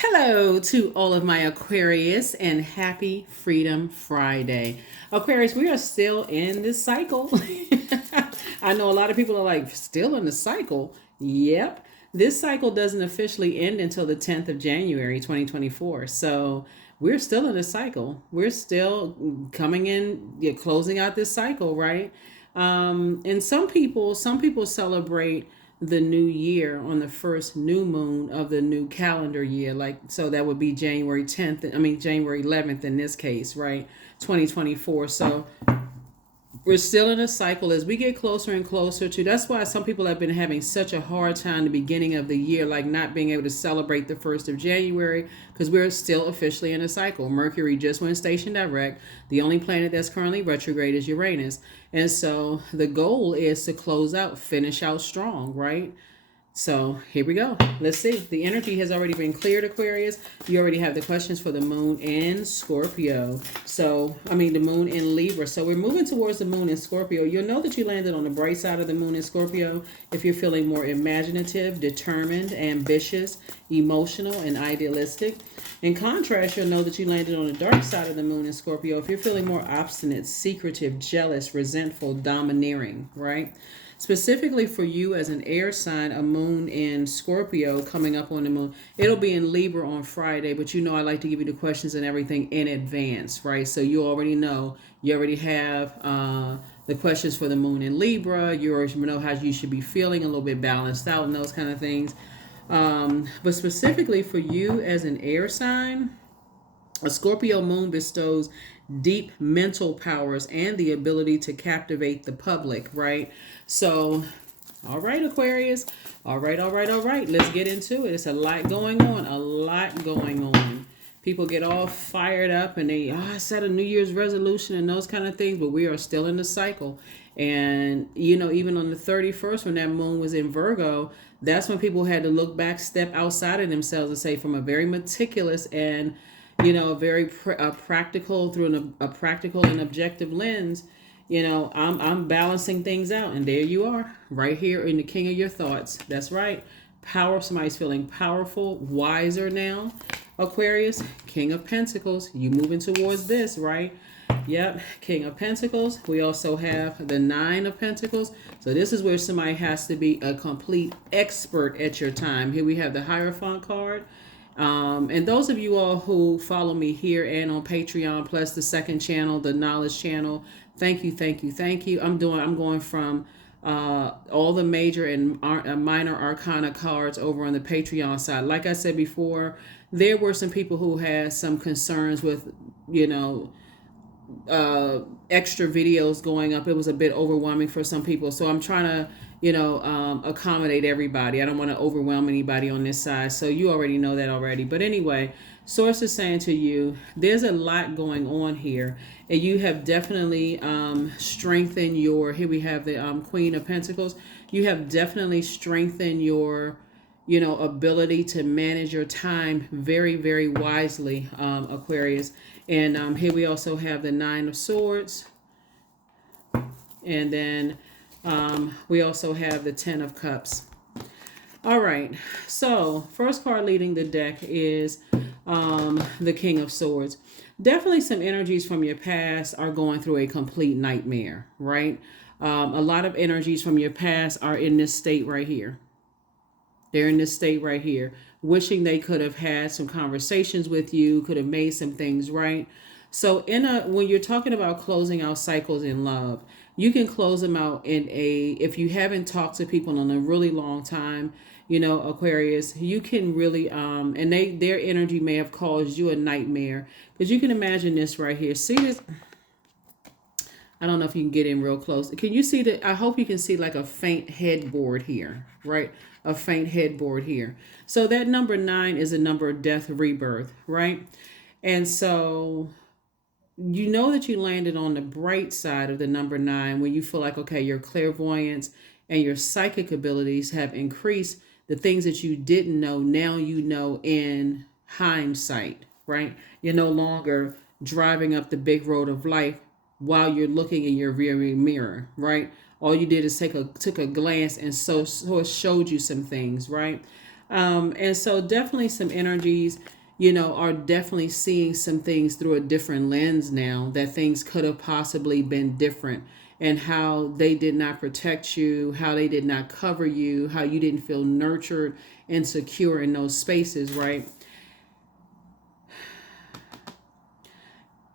Hello to all of my Aquarius and happy Freedom Friday. Aquarius, we are still in this cycle. I know a lot of people are like, still in the cycle. Yep. This cycle doesn't officially end until the 10th of January, 2024. So we're still in a cycle. We're still coming in, closing out this cycle, right? And some people celebrate the new year on the first new moon of the new calendar year, like, so that would be January 10th, I mean January 11th in this case, right? 2024. So we're still in a cycle as we get closer and closer to. That's why some people have been having such a hard time the beginning of the year, like not being able to celebrate the 1st of January, because we're still officially in a cycle. Mercury just went station direct. The only planet that's currently retrograde is Uranus. And so the goal is to close out, finish out strong, right? So here we go. Let's see. The energy has already been cleared, Aquarius. You already have the questions for the moon in Scorpio. The moon in Libra. So we're moving towards the moon in Scorpio. You'll know that you landed on the bright side of the moon in Scorpio if you're feeling more imaginative, determined, ambitious, emotional, and idealistic. In contrast, you'll know that you landed on the dark side of the moon in Scorpio if you're feeling more obstinate, secretive, jealous, resentful, domineering, right? Specifically for you as an air sign, a moon in Scorpio coming up on the moon. It'll be in Libra on Friday, but you know I like to give you the questions and everything in advance, right? So you already know. You already have the questions for the moon in Libra. You already know how you should be feeling, a little bit balanced out and those kind of things. But specifically for you as an air sign, a Scorpio moon bestows deep mental powers and the ability to captivate the public, right? So, all right, Aquarius. All right, all right, all right. Let's get into it. It's a lot going on, a lot going on. People get all fired up and they, I set a New Year's resolution and those kind of things, but we are still in the cycle. And, even on the 31st, when that moon was in Virgo, that's when people had to look back, step outside of themselves and say, from a very meticulous and very practical, through a practical and objective lens, I'm balancing things out, and there you are, right here in the king of your thoughts. That's right. Power. Somebody's feeling powerful, wiser now. Aquarius, King of Pentacles. You moving towards this, right? Yep, King of Pentacles. We also have the Nine of Pentacles. So this is where somebody has to be a complete expert at your time. Here we have the Hierophant card. And those of you all who follow me here and on Patreon, plus the second channel, the knowledge channel, thank you, thank you, thank you. I'm going from all the major and minor arcana cards over on the Patreon side. Like I said before, there were some people who had some concerns with, extra videos going up. It was a bit overwhelming for some people. So I'm trying to accommodate everybody. I don't want to overwhelm anybody on this side. So you already know that already. But anyway, Source is saying to you, there's a lot going on here. And you have definitely strengthened your, here we have the Queen of Pentacles. You have definitely strengthened your, ability to manage your time very, very wisely, Aquarius. And here we also have the Nine of Swords. And then we also have the Ten of Cups. All right. So first card leading the deck is the King of Swords. Definitely some energies from your past are going through a complete nightmare, right? A lot of energies from your past are in this state right here. They're in this state right here, wishing they could have had some conversations with you, could have made some things right. So when you're talking about closing out cycles in love, you can close them out if you haven't talked to people in a really long time, Aquarius, you can really, and their energy may have caused you a nightmare, because you can imagine this right here. See this? I don't know if you can get in real close. Can you see that? I hope you can see like a faint headboard here, right? A faint headboard here. So that number 9 is a number of death, rebirth, right? And so you know that you landed on the bright side of the number 9 when you feel like, okay, your clairvoyance and your psychic abilities have increased. The things that you didn't know, now you know in hindsight, right? You're no longer driving up the big road of life while you're looking in your rearview mirror, right? All you did is took a glance and so it showed you some things, right? And so definitely some energies, you know, are definitely seeing some things through a different lens now, that things could have possibly been different, and how they did not protect you, how they did not cover you, how you didn't feel nurtured and secure in those spaces, right?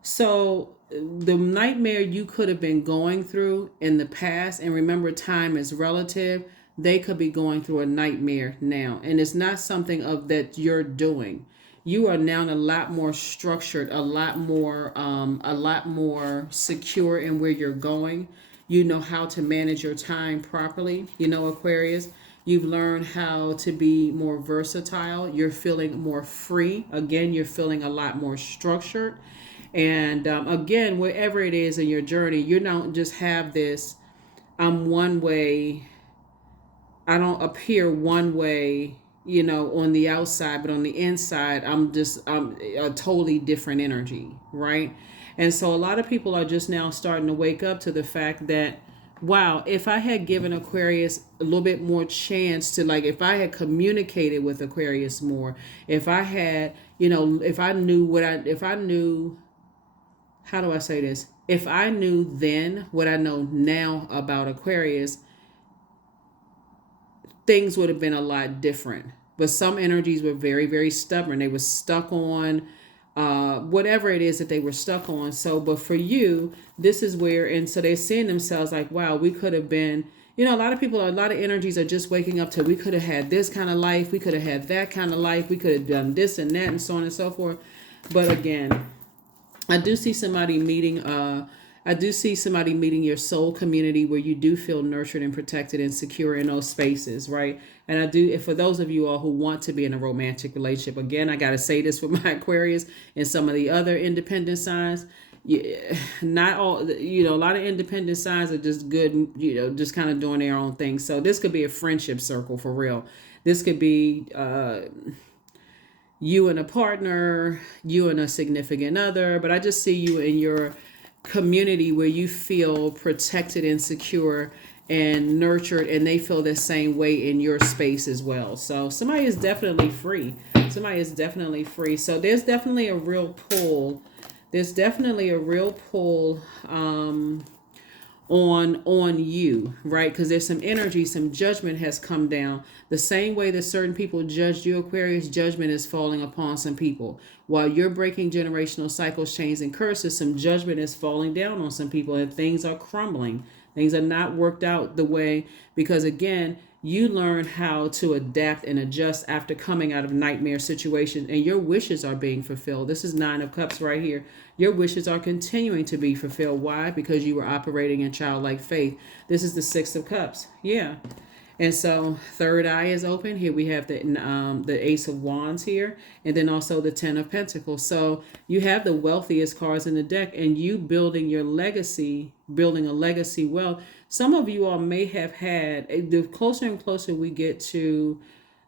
So the nightmare you could have been going through in the past, and remember, time is relative, they could be going through a nightmare now. And it's not something of that you're doing. You are now a lot more structured, a lot more secure in where you're going. You know how to manage your time properly. You know, Aquarius, you've learned how to be more versatile. You're feeling more free. Again, you're feeling a lot more structured. And again, wherever it is in your journey, you don't just have this, I'm one way, I don't appear one way, you know, on the outside, but on the inside, I'm a totally different energy, right? And so a lot of people are just now starting to wake up to the fact that, wow, if I had given Aquarius a little bit more chance to, like, if I had communicated with Aquarius more, if I had, you know, if I knew, how do I say this? If I knew then what I know now about Aquarius, things would have been a lot different. But some energies were very, very stubborn. They were stuck on whatever it is that they were stuck on. So, but for you, this is where, and so they're seeing themselves like, wow, we could have been, you know, a lot of energies are just waking up to, we could have had this kind of life, we could have had that kind of life, we could have done this and that, and so on and so forth. But again, I do see somebody meeting your soul community where you do feel nurtured and protected and secure in those spaces, right? And I do, for those of you all who want to be in a romantic relationship, again, I got to say this for my Aquarius and some of the other independent signs. Yeah, not all, you know, a lot of independent signs are just good, you know, just kind of doing their own thing. So this could be a friendship circle for real. This could be you and a partner, you and a significant other, but I just see you in your community where you feel protected and secure and nurtured, and they feel the same way in your space as well. So somebody is definitely free. Somebody is definitely free. So there's definitely a real pull. There's definitely a real pull on you, right? Because there's some energy, some judgment has come down. The same way that certain people judged you, Aquarius, judgment is falling upon some people. While you're breaking generational cycles, chains, and curses, some judgment is falling down on some people, and things are crumbling. Things are not worked out the way, because again, you learn how to adapt and adjust after coming out of nightmare situations, and your wishes are being fulfilled. This is Nine of Cups right here. Your wishes are continuing to be fulfilled. Why? Because you were operating in childlike faith. This is the Six of Cups. Yeah. And so third eye is open. Here we have the Ace of Wands here, and then also the Ten of Pentacles. So you have the wealthiest cards in the deck, and you building your legacy, building a legacy wealth. Some of you all may have had, the closer and closer we get to,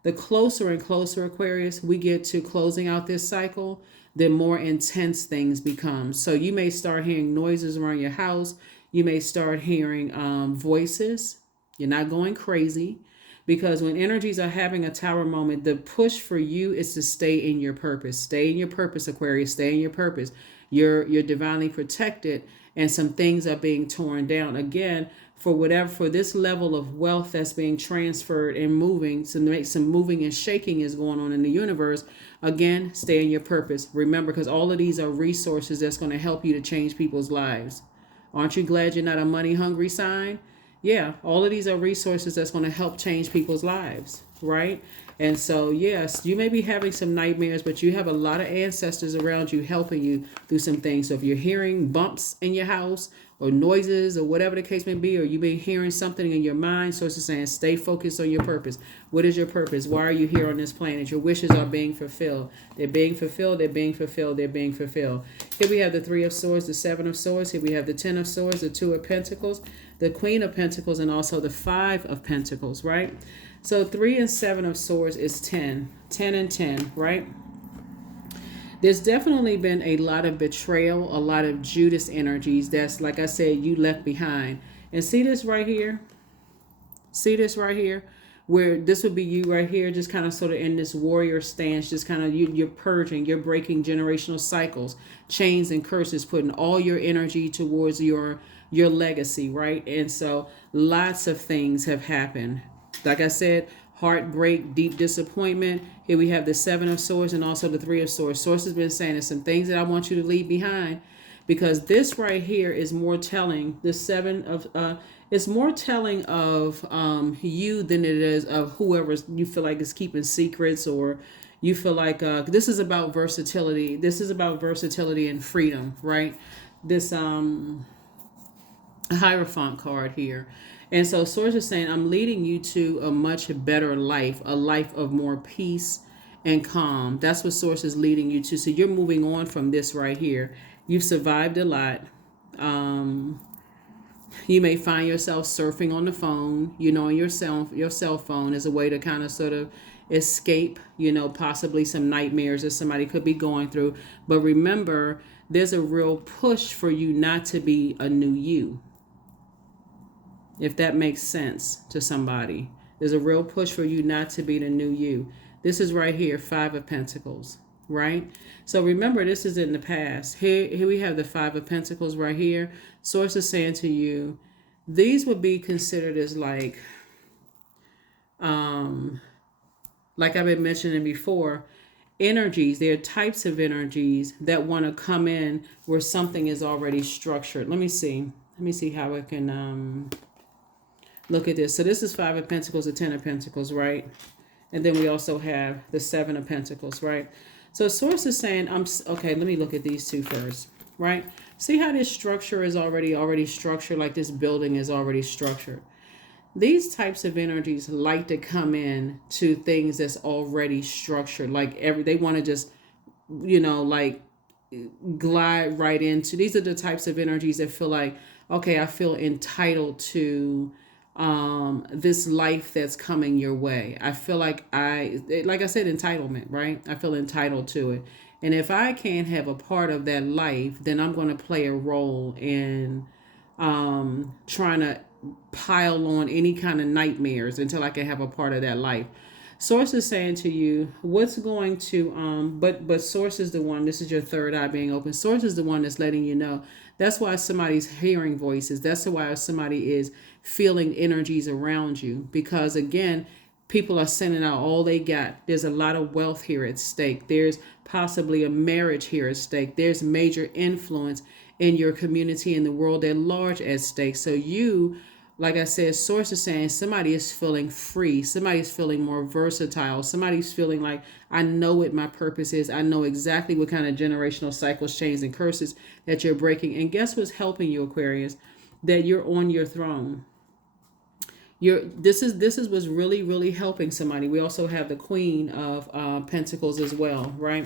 the closer and closer, Aquarius, we get to closing out this cycle, the more intense things become. So you may start hearing noises around your house. You may start hearing voices. You're not going crazy, because when energies are having a tower moment, the push for you is to stay in your purpose. Stay in your purpose, Aquarius. Stay in your purpose. You're divinely protected, and some things are being torn down. Again, for this level of wealth that's being transferred and moving, to make some moving and shaking is going on in the universe. Again, stay in your purpose. Remember, because all of these are resources that's going to help you to change people's lives. Aren't you glad you're not a money hungry sign? Yeah, all of these are resources that's going to help change people's lives, right? And so, yes, you may be having some nightmares, but you have a lot of ancestors around you helping you through some things. So if you're hearing bumps in your house or noises or whatever the case may be, or you may be hearing something in your mind, so it's saying stay focused on your purpose. What is your purpose? Why are you here on this planet? Your wishes are being fulfilled. They're being fulfilled. They're being fulfilled. They're being fulfilled. Here we have the Three of Swords, the Seven of Swords. Here we have the Ten of Swords, the Two of Pentacles, the Queen of Pentacles, and also the Five of Pentacles, right? So 3 and 7 of Swords is 10. 10 and 10, right? There's definitely been a lot of betrayal, a lot of Judas energies that's, like I said, you left behind. And see this right here? See this right here? where this would be you right here, just kind of sort of in this warrior stance, just kind of you're purging, you're breaking generational cycles, chains and curses, putting all your energy towards your legacy, right? And so lots of things have happened. Like I said, heartbreak, deep disappointment. Here we have the Seven of Swords and also the Three of Swords. Source has been saying there's some things that I want you to leave behind, because this right here is more telling. The Seven of it's more telling of you than it is of whoever you feel like is keeping secrets, or you feel like this is about versatility. This is about versatility and freedom, right? This Hierophant card here. And so Source is saying, I'm leading you to a much better life, a life of more peace and calm. That's what Source is leading you to. So you're moving on from this right here. You've survived a lot. You may find yourself surfing on the phone, on your cell phone as a way to kind of sort of escape, possibly some nightmares that somebody could be going through. But remember, there's a real push for you not to be a new you. If that makes sense to somebody, there's a real push for you not to be the new you. This is right here, Five of Pentacles, right? So remember, this is in the past. Here we have the Five of Pentacles right here. Source is saying to you, these would be considered as like I've been mentioning before, energies. There are types of energies that want to come in where something is already structured. Let me see how I can look at this. So this is Five of Pentacles, the Ten of Pentacles, right? And then we also have the Seven of Pentacles, right? So Source is saying, okay, let me look at these two first, right? See how this structure is already structured, like this building is already structured. These types of energies like to come in to things that's already structured. Like they want to just, like glide right into. These are the types of energies that feel like, okay, I feel entitled to this life that's coming your way. I feel like I said, entitlement, right? I feel entitled to it. And if I can't have a part of that life, then I'm going to play a role in trying to pile on any kind of nightmares until I can have a part of that life. Source is saying to you, what's going to but Source is the one, this is your third eye being open. Source is the one that's letting you know. That's why somebody's hearing voices. That's why somebody is feeling energies around you, because again, people are sending out all they got. There's a lot of wealth here at stake. There's possibly a marriage here at stake. There's major influence in your community and the world at large at stake. So you, like I said, Source is saying somebody is feeling free. Somebody's feeling more versatile. Somebody's feeling like, I know what my purpose is. I know exactly what kind of generational cycles, chains, and curses that you're breaking. And guess what's helping you, Aquarius? That you're on your throne. This is what's really, really helping somebody. We also have the Queen of Pentacles as well, right?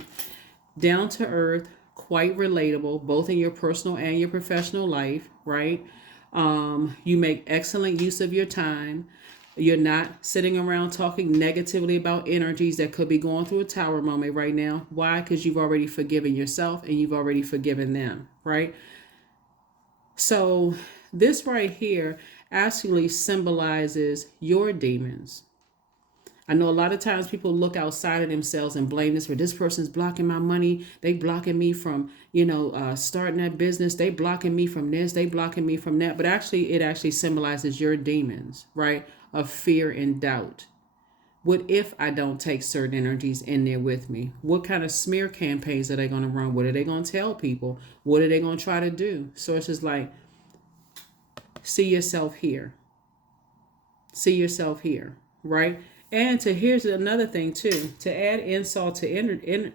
Down to earth, quite relatable, both in your personal and your professional life, right? You make excellent use of your time. You're not sitting around talking negatively about energies that could be going through a tower moment right now. Why? Because you've already forgiven yourself and you've already forgiven them, right? So this right here actually symbolizes your demons. I know a lot of times people look outside of themselves and blame this for this person's blocking my money. They blocking me from, starting that business. They blocking me from this. They blocking me from that. But actually, it actually symbolizes your demons, right? Of fear and doubt. What if I don't take certain energies in there with me? What kind of smear campaigns are they going to run? What are they going to tell people? What are they going to try to do? So it's just like, see yourself here. See yourself here, right? And here's another thing too, to add insult to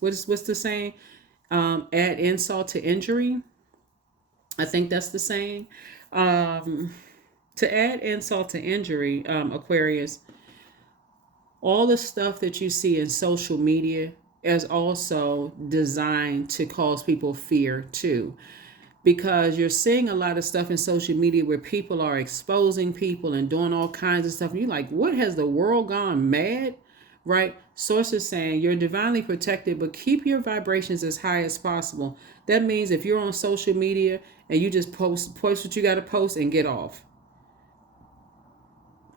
what's the saying? Add insult to injury. I think that's the saying. To add insult to injury, Aquarius, all the stuff that you see in social media is also designed to cause people fear too. Because you're seeing a lot of stuff in social media where people are exposing people and doing all kinds of stuff. And you're like, what, has the world gone mad? Right? Source is saying you're divinely protected, but keep your vibrations as high as possible. That means if you're on social media and you just post what you got to post and get off.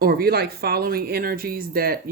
or if you like following energies that,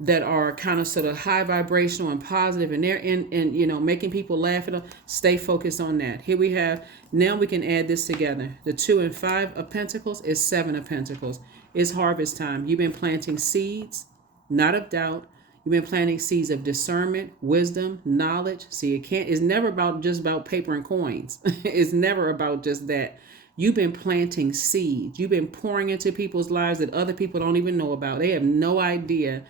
that are kind of sort of high vibrational and positive, and they're in making people laugh at them, stay focused on that. Here we have, now we can add this together. The 2 and 5 of Pentacles is 7 of Pentacles. It's harvest time. You've been planting seeds, not of doubt. You've been planting seeds of discernment, wisdom, knowledge. See, it's never about just about paper and coins. It's never about just that. You've been planting seeds. You've been pouring into people's lives that other people don't even know about. They have no idea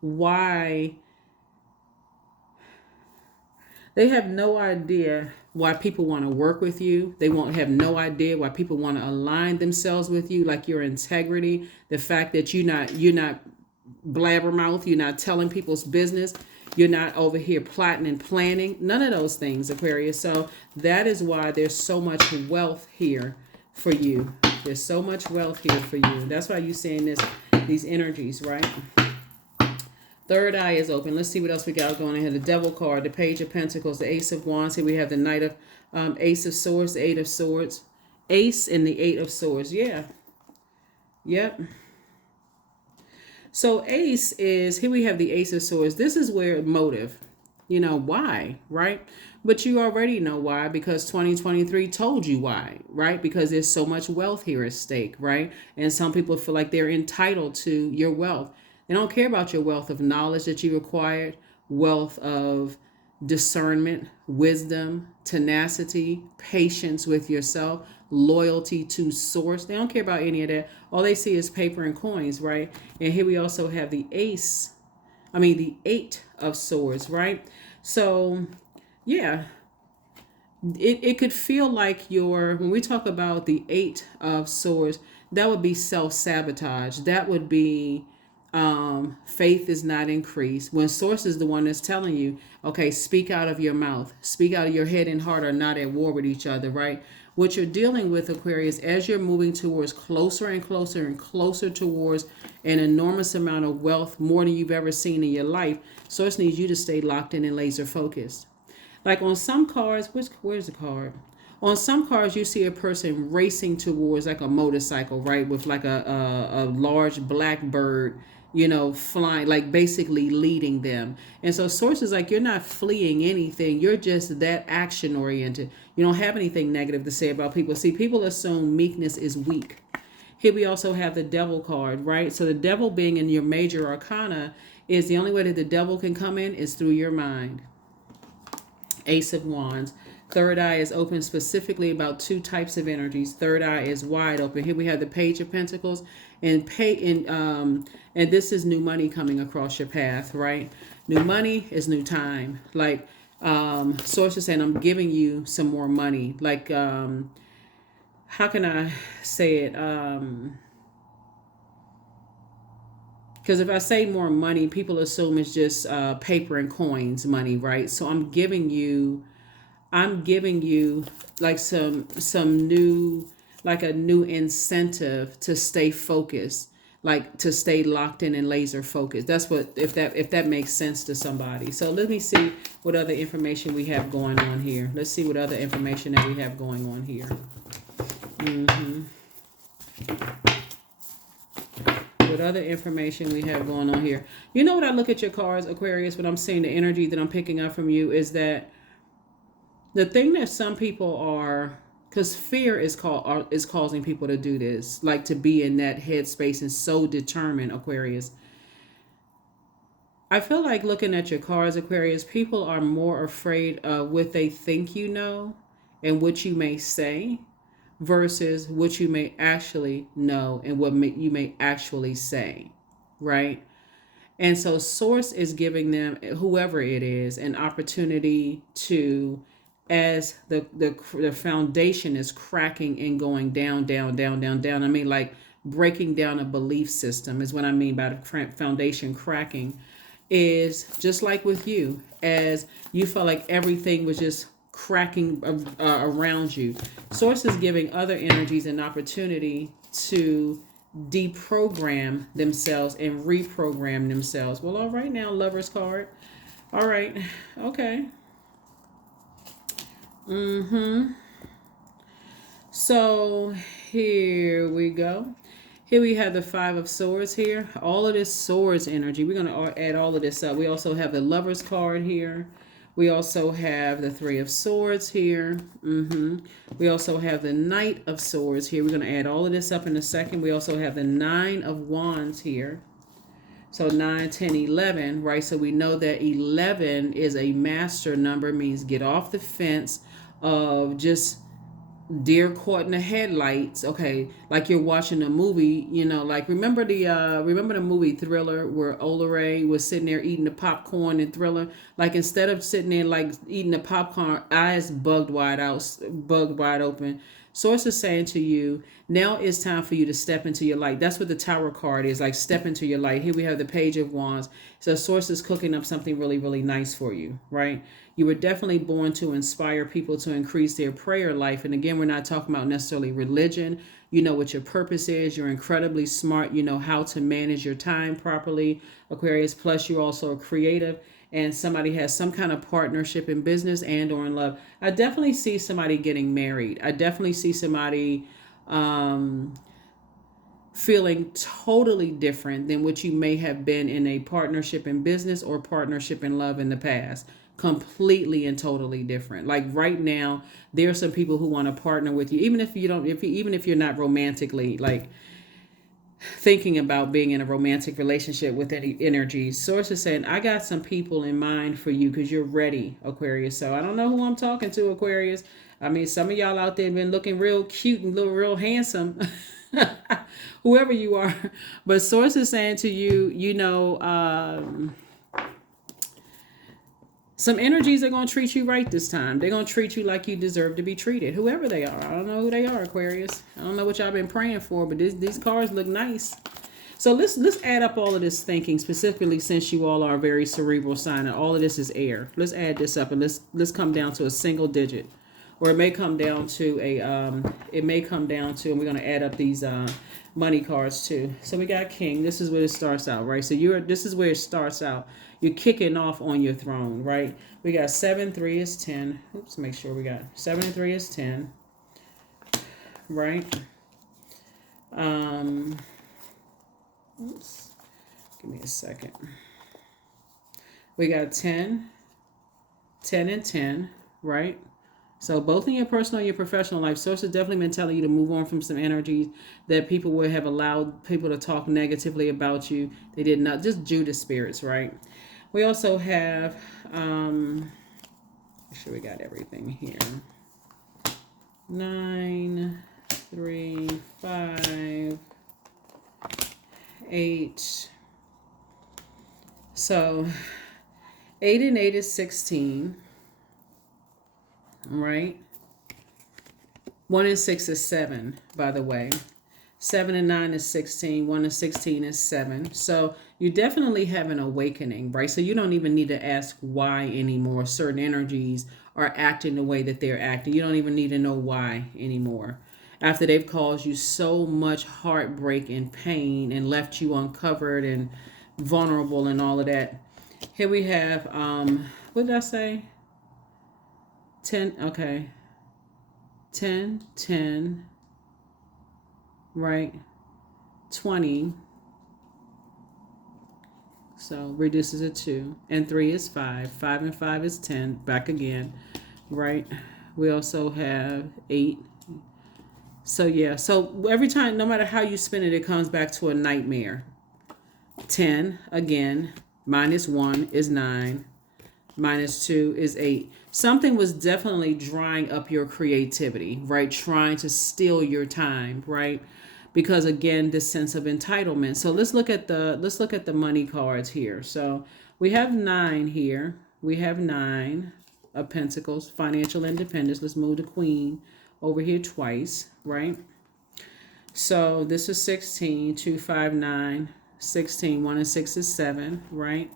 why. They have no idea why people want to work with you. They won't have no idea why people want to align themselves with you, like your integrity, the fact that you're not blabbermouth, you're not telling people's business, you're not over here plotting and planning, none of those things, Aquarius. So that is why there's so much wealth here for you. There's so much wealth here for you. That's why you're seeing these energies, right? Third eye is open. Let's see what else we got going on here. The Devil card, the Page of Pentacles, the Ace of Wands. Here we have the Knight of Ace of Swords, the 8 of Swords, Ace and the 8 of Swords. Yeah. Yep. So Ace is, here we have the Ace of Swords. This is where motive, why, right? But you already know why, because 2023 told you why, right? Because there's so much wealth here at stake, right? And some people feel like they're entitled to your wealth. They don't care about your wealth of knowledge that you acquired, wealth of discernment, wisdom, tenacity, patience with yourself, loyalty to source. They don't care about any of that. All they see is paper and coins, right? And here we also have the the 8 of Swords, right? So, yeah, it could feel like when we talk about the 8 of Swords, that would be self-sabotage. That would be faith is not increased. When Source is the one that's telling you, okay, speak out of your mouth, speak out of your head and heart are not at war with each other, right? What you're dealing with, Aquarius, as you're moving towards closer and closer and closer towards an enormous amount of wealth, more than you've ever seen in your life, Source needs you to stay locked in and laser focused. Like on some cards, where's the card? On some cards, you see a person racing towards like a motorcycle, right? With like a large black bird, flying, like basically leading them. And so Source is like, you're not fleeing anything. You're just that action oriented. You don't have anything negative to say about people. See, people assume meekness is weak. Here we also have the Devil card, right? So the Devil being in your major arcana is the only way that the Devil can come in is through your mind. Ace of Wands. Third eye is open specifically about 2 types of energies. Third eye is wide open. Here we have the Page of Pentacles, and this is new money coming across your path, right? New money is new time. Like Source is saying, I'm giving you some more money. Like how can I say it? Because if I say more money, people assume it's just paper and coins money, right? So I'm giving you like some new, like a new incentive to stay focused, like to stay locked in and laser focused. That's what, if that makes sense to somebody. So let me see what other information we have going on here. Let's see what other information that we have going on here. What other information we have going on here? You know what I look at your cards, Aquarius, when I'm seeing the energy that I'm picking up from you is that the thing that some people are, because fear is causing people to do this, like to be in that headspace and so determined, Aquarius. I feel like looking at your cards, Aquarius, people are more afraid of what they think you know and what you may say versus what you may actually know and what you may actually say, right? And so Source is giving them, whoever it is, an opportunity to, as the foundation is cracking and going down, down, down, down, down. I mean, like breaking down a belief system is what I mean by the foundation cracking. Is just like with you, as you felt like everything was just cracking around you. Source is giving other energies an opportunity to deprogram themselves and reprogram themselves. Well, all right now, Lover's card. All right. Okay. So here we go. Here we have the Five of Swords here. All of this Swords energy. We're going to add all of this up. We also have the Lovers card here. We also have the Three of Swords here. We also have the Knight of Swords here. We're going to add all of this up in a second. We also have the Nine of Wands here. So 9, 10, 11, right? So we know that 11 is a master number, means get off the fence of just deer caught in the headlights. Okay, like you're watching a movie, you know, like remember the movie Thriller, where Olare was sitting there eating the popcorn in Thriller. Like instead of sitting there like eating the popcorn, eyes bugged wide open. Source is saying to you, now it's time for you to step into your light. That's what the Tower card is, like step into your light. Here we have the Page of Wands. So Source is cooking up something really, really nice for you, right? You were definitely born to inspire people to increase their prayer life. And again, we're not talking about necessarily religion. You know what your purpose is. You're incredibly smart. You know how to manage your time properly, Aquarius. Plus, you're also a creative, and somebody has some kind of partnership in business and or in love. I definitely see somebody getting married. I definitely see somebody feeling totally different than what you may have been in a partnership in business or partnership in love in the past. Completely and totally different. Like right now, there are some people who want to partner with you, even if you don't, even if you're not romantically like thinking about being in a romantic relationship with any energy. Source is saying, I got some people in mind for you because you're ready, Aquarius. So I don't know who I'm talking to, Aquarius. I mean, some of y'all out there have been looking real cute and real handsome. Whoever you are. But Source is saying to you, you know, some energies are going to treat you right this time. They're going to treat you like you deserve to be treated. Whoever they are. I don't know who they are, Aquarius. I don't know what y'all been praying for, but these cards look nice. So let's add up all of this thinking, specifically since you all are a very cerebral sign and all of this is air. Let's add this up and let's come down to a single digit. Or it may come down to and we're going to add up these money cards too. So we got King. This is where it starts out, right? So this is where it starts out. You're kicking off on your throne, right? We got 7, 3 is 10. Oops, make sure we got 7 and 3 is 10. Right? Oops. Give me a second. We got 10, 10 and 10, right? So both in your personal and your professional life, Source has definitely been telling you to move on from some energies that people would have allowed people to talk negatively about you. They did not, just Judas spirits, right? We also have, make sure we got everything here. 9, 3, 5, 8. So 8 and 8 is 16. Right? 1 and 6 is 7, by the way. 7 and 9 is 16. 1 and 16 is 7. So you definitely have an awakening, right? So you don't even need to ask why anymore. Certain energies are acting the way that they're acting. You don't even need to know why anymore. After they've caused you so much heartbreak and pain and left you uncovered and vulnerable and all of that. Here we have, what did I say? 10, okay. 10, 10, right? 20. So reduces it 2. And 3 is 5. 5 and 5 is 10. Back again, right? We also have 8. So yeah, so every time, no matter how you spin it, it comes back to a nightmare. 10, again, minus 1 is 9. Minus 2 is 8. Something was definitely drying up your creativity, right? Trying to steal your time, right? Because again, this sense of entitlement. So let's look at the money cards here. So we have 9 here. We have 9 of Pentacles, financial independence. Let's move the Queen over here twice, right? So this is 16, 2, 5, 9, 16. 1 and 6 is 7, right?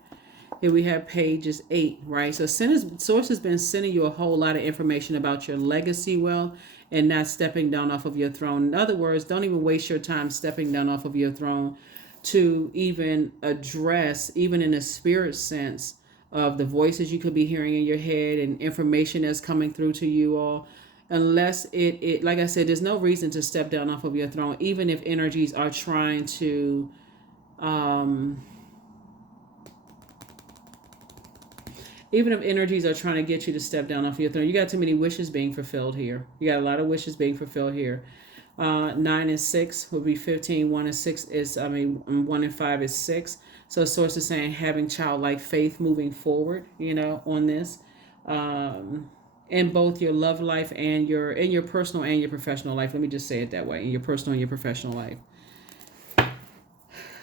Here we have Page is 8, right? So Source has been sending you a whole lot of information about your legacy wealth and not stepping down off of your throne. In other words, don't even waste your time stepping down off of your throne to even address, even in a spirit sense, of the voices you could be hearing in your head and information that's coming through to you all. unless it like I said, there's no reason to step down off of your throne, even if energies are trying to even if energies are trying to get you to step down off your throne. You got too many wishes being fulfilled here. You got a lot of wishes being fulfilled here. 9 and 6 would be 15. 1 and 6 is, 1 and 5 is 6. So source is saying having childlike faith moving forward, on this. In both your love life and in your personal and your professional life. Let me just say it that way. In your personal and your professional life.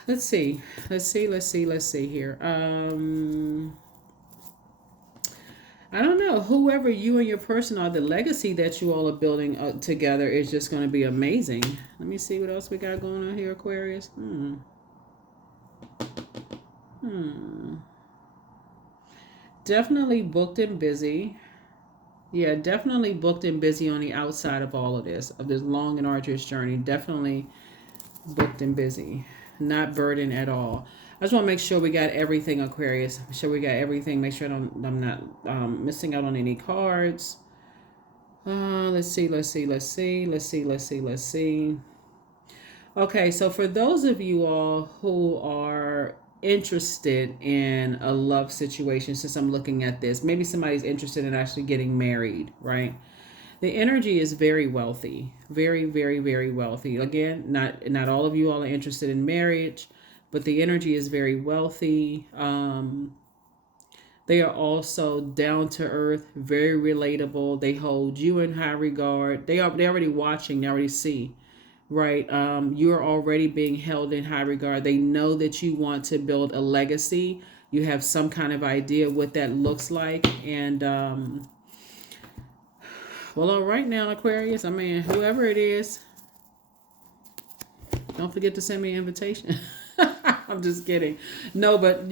Let's see here. I don't know. Whoever you and your person are, the legacy that you all are building together is just going to be amazing. Let me see what else we got going on here, Aquarius. Definitely booked and busy. Yeah, definitely booked and busy on the outside of all of this long and arduous journey. Definitely booked and busy. Not burdened at all. I just want to make sure we got everything, Aquarius. Make sure we got everything. Make sure I'm not missing out on any cards. Let's see. Okay, so for those of you all who are interested in a love situation, since I'm looking at this, maybe somebody's interested in actually getting married, right? The energy is very wealthy, very, very, very wealthy. Again, not all of you all are interested in marriage, but the energy is very wealthy. They are also down to earth, very relatable. They hold you in high regard. They're already watching. They already see, right? You're already being held in high regard. They know that you want to build a legacy. You have some kind of idea what that looks like, and well, all right now, Aquarius. Whoever it is, don't forget to send me an invitation. I'm just kidding. No, but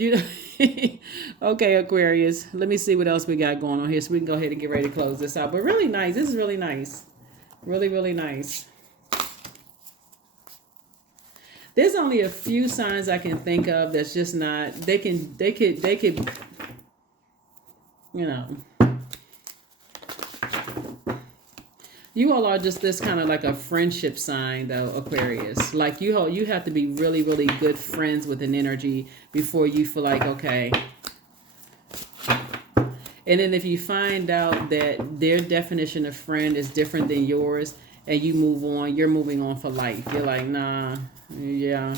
okay, Aquarius. Let me see what else we got going on here so we can go ahead and get ready to close this out. But really nice. This is really nice. Really, really nice. There's only a few signs I can think of that's just not, they could, you all are just this kind of like a friendship sign, though, Aquarius. Like you have to be really, really good friends with an energy before you feel like, okay. And then if you find out that their definition of friend is different than yours and you move on, you're moving on for life. You're like, nah, yeah.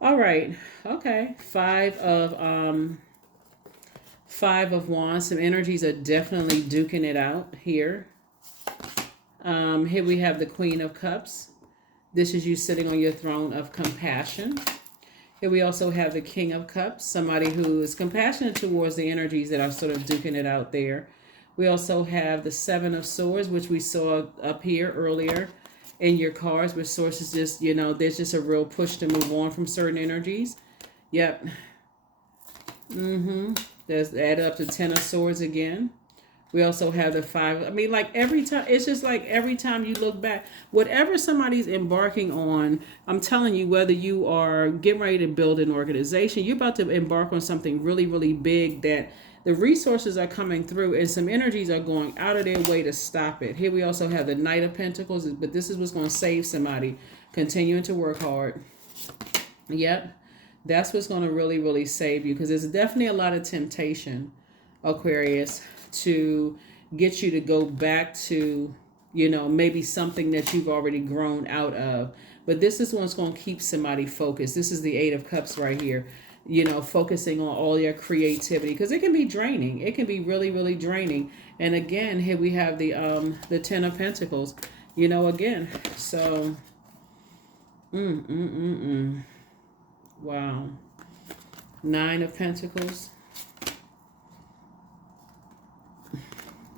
All right. Okay. Five of Wands. Some energies are definitely duking it out here. Here we have the Queen of Cups. This is you sitting on your throne of compassion. Here we also have the King of Cups, somebody who is compassionate towards the energies that are sort of duking it out there. We also have the Seven of Swords, which we saw up here earlier in your cards, where sources just, there's just a real push to move on from certain energies. Yep. There's add up to 10 of Swords again. We also have the 5. Every time, it's just like every time you look back, whatever somebody's embarking on, I'm telling you, whether you are getting ready to build an organization, you're about to embark on something really, really big that the resources are coming through and some energies are going out of their way to stop it. Here we also have the Knight of Pentacles, but this is what's going to save somebody, continuing to work hard. Yep. That's what's going to really, really save you, because there's definitely a lot of temptation, Aquarius, to get you to go back to, maybe something that you've already grown out of. But this is what's going to keep somebody focused. This is the 8 of Cups right here. Focusing on all your creativity, because it can be draining. It can be really, really draining. And again, here we have the 10 of Pentacles, again. So, wow. 9 of Pentacles.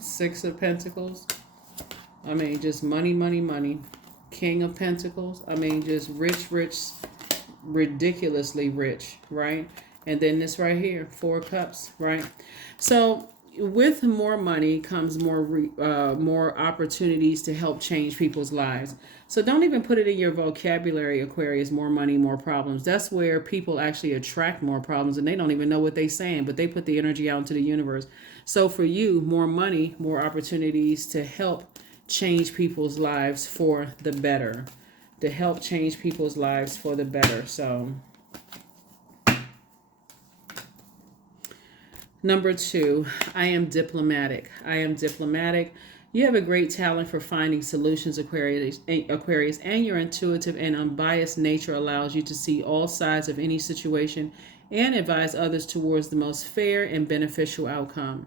6 of Pentacles. Just money, money, money. King of Pentacles. Just rich, ridiculously rich, right? And then this right here, 4 Cups, right? So with more money comes more opportunities to help change people's lives. So don't even put it in your vocabulary, Aquarius. More money, more problems. That's where people actually attract more problems, and they don't even know what they're saying, but they put the energy out into the universe. So for you, more money, more opportunities to help change people's lives for the better. To help change people's lives for the better. So number 2, I am diplomatic. I am diplomatic. You have a great talent for finding solutions, Aquarius, and your intuitive and unbiased nature allows you to see all sides of any situation and advise others towards the most fair and beneficial outcome.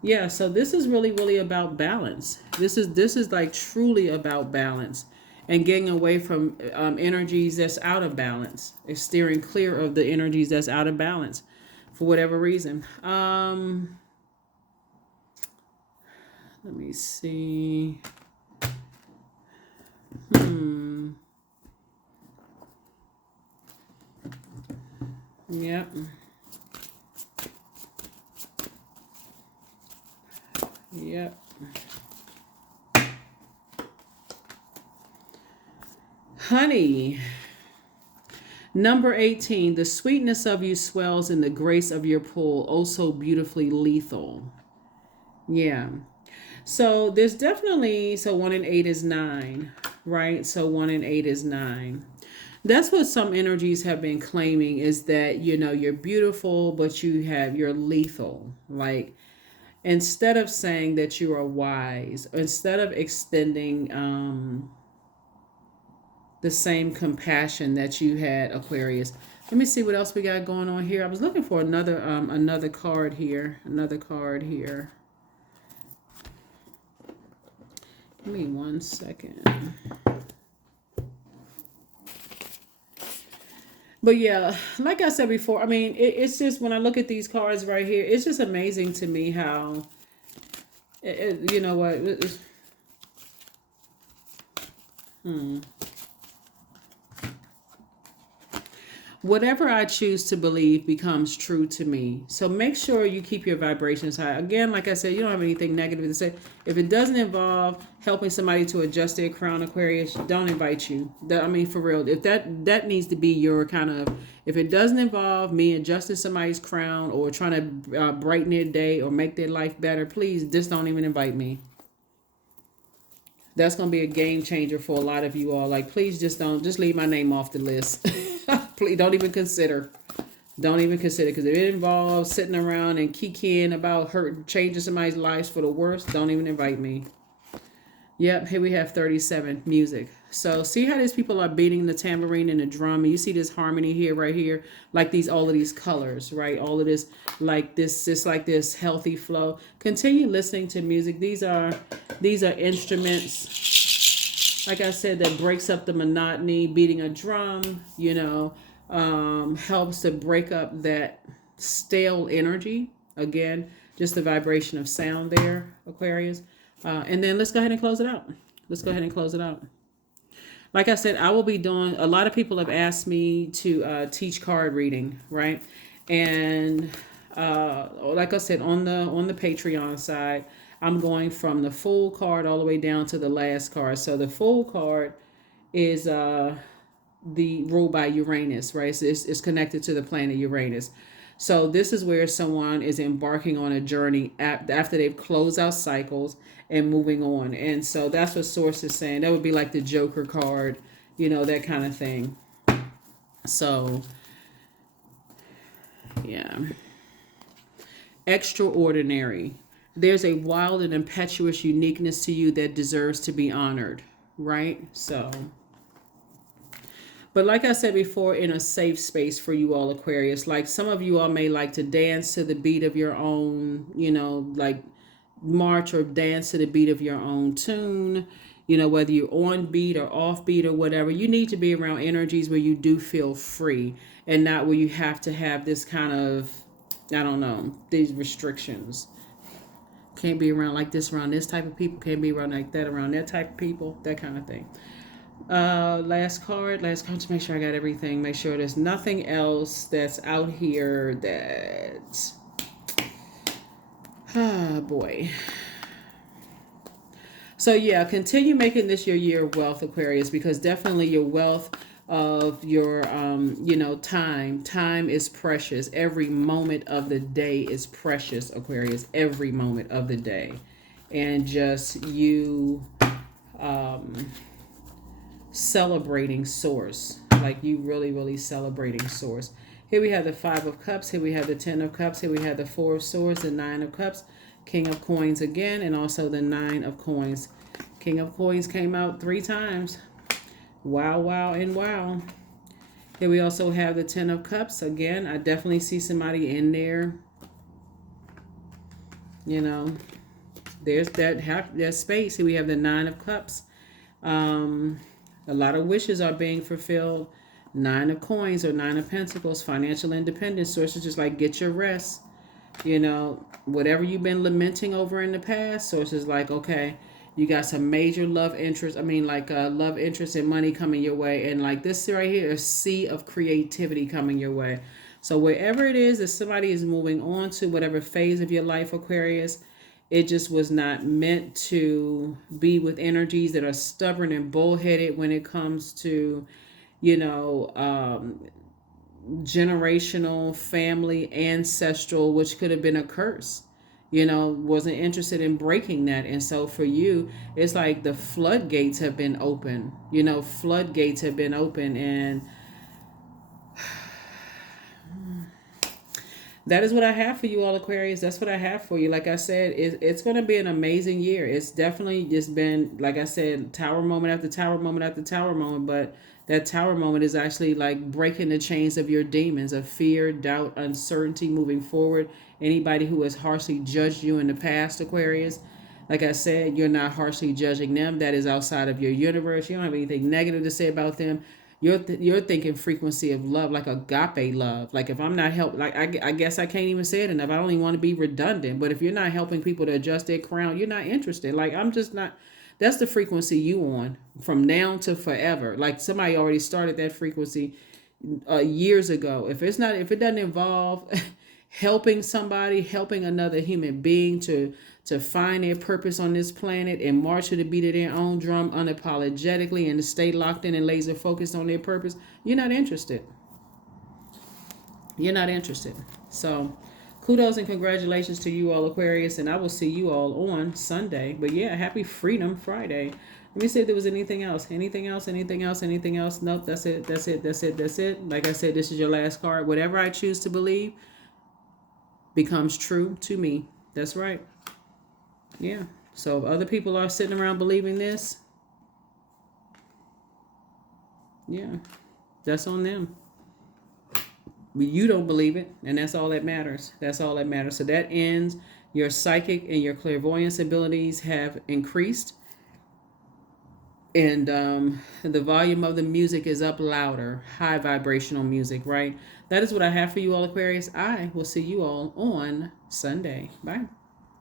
Yeah, so this is really, really about balance. This is like truly about balance and getting away from energies that's out of balance. It's steering clear of the energies that's out of balance for whatever reason. Let me see. Yep. Yep. Honey. Number 18, the sweetness of you swells in the grace of your pull, oh so beautifully lethal. Yeah. So there's definitely, so 1 and 8 is 9, right? So 1 and 8 is 9. That's what some energies have been claiming, is that, you're beautiful, but you're lethal. Like, instead of saying that you are wise, instead of extending the same compassion that you had, Aquarius. Let me see what else we got going on here. I was looking for another card here. Another card here. Give me 1 second. But yeah, like I said before, I mean, it's just, when I look at these cards right here, it's just amazing to me how, you know what, whatever I choose to believe becomes true to me. So make sure you keep your vibrations high. Again, like I said, you don't have anything negative to say. If it doesn't involve helping somebody to adjust their crown, Aquarius, don't invite you. I mean, for real, if that needs to be your kind of, if it doesn't involve me adjusting somebody's crown or trying to brighten their day or make their life better, please just don't even invite me. That's going to be a game changer for a lot of you all. Like, please just leave my name off the list. Please don't even consider. Don't even consider, because if it involves sitting around and kikiing about changing somebody's lives for the worse, don't even invite me. Yep, here we have 37, music. So see how these people are beating the tambourine and the drum, and you see this harmony here, right here, like all of these colors, right? All of this, like this healthy flow. Continue listening to music. These are instruments, like I said, that breaks up the monotony. Beating a drum, helps to break up that stale energy. Again, just the vibration of sound there, Aquarius. And then let's go ahead and close it out. Like I said, I will be doing, a lot of people have asked me to teach card reading, right? And like I said, on the Patreon side, I'm going from the full card all the way down to the last card. So the full card is the ruled by Uranus, right? So it's connected to the planet Uranus. So this is where someone is embarking on a journey after they've closed out cycles and moving on. And so that's what Source is saying. That would be like the Joker card, that kind of thing. So, yeah. Extraordinary. There's a wild and impetuous uniqueness to you that deserves to be honored, right? So, but like I said before, in a safe space for you all, Aquarius, like some of you all may like to dance to the beat of your own, like march or dance to the beat of your own tune, whether you're on beat or off beat or whatever. You need to be around energies where you do feel free and not where you have to have this kind of, I don't know, these restrictions. Can't be around like this around this type of people. Can't be around like that around that type of people. That kind of thing. Last card to make sure I got everything. Make sure there's nothing else that's out here that Ah, boy. So yeah, continue making this your year of wealth, Aquarius, because definitely your wealth of your time is precious. Every moment of the day is precious, Aquarius. Every moment of the day. And just you celebrating source. Like you really, really celebrating source. Here we have the Five of Cups. Here we have the Ten of Cups. Here we have the Four of Swords, the Nine of Cups, King of Coins again, and also the Nine of Coins. King of Coins came out 3 times. Wow, wow, and wow. Here we also have the Ten of Cups. Again, I definitely see somebody in there. You know, there's that space. Here we have the Nine of Cups. A lot of wishes are being fulfilled. Nine of Coins or Nine of Pentacles, financial independence. Sources just like get your rest. You know, whatever you've been lamenting over in the past, sources like, okay, you got some major love interest. Love interest and money coming your way. And like this right here, a sea of creativity coming your way. So wherever it is that somebody is moving on to, whatever phase of your life, Aquarius, it just was not meant to be with energies that are stubborn and bullheaded when it comes to, you know, generational, family, ancestral, which could have been a curse. You know, wasn't interested in breaking that. And so for you, it's like the floodgates have been open. You know, floodgates have been open. And that is what I have for you all, Aquarius. That's what I have for you. Like I said, it's going to be an amazing year. It's definitely just been, like I said, tower moment after tower moment after tower moment. But that tower moment is actually like breaking the chains of your demons of fear, doubt, uncertainty moving forward. Anybody who has harshly judged you in the past, Aquarius, like I said, you're not harshly judging them. That is outside of your universe. You don't have anything negative to say about them. You're thinking frequency of love, like agape love. Like if I'm not I guess I can't even say it enough. I don't even want to be redundant, but if you're not helping people to adjust their crown, you're not interested. Like I'm just not. That's the frequency you on from now to forever. Like somebody already started that frequency years ago. If it doesn't involve helping somebody, helping another human being to find their purpose on this planet and march to the beat of their own drum unapologetically and to stay locked in and laser focused on their purpose, you're not interested. You're not interested. So kudos and congratulations to you all, Aquarius, and I will see you all on Sunday. But yeah, happy Freedom Friday. Let me see if there was anything else. Anything else? Anything else? Anything else? Nope, that's it. That's it. That's it. That's it. Like I said, this is your last card. Whatever I choose to believe becomes true to me. That's right. Yeah. So if other people are sitting around believing this, yeah, that's on them. But you don't believe it, and that's all that matters. That's all that matters. So that ends. Your psychic and your clairvoyance abilities have increased, and the volume of the music is up louder, high vibrational music, right? That is what I have for you all, Aquarius. I will see you all on Sunday. Bye.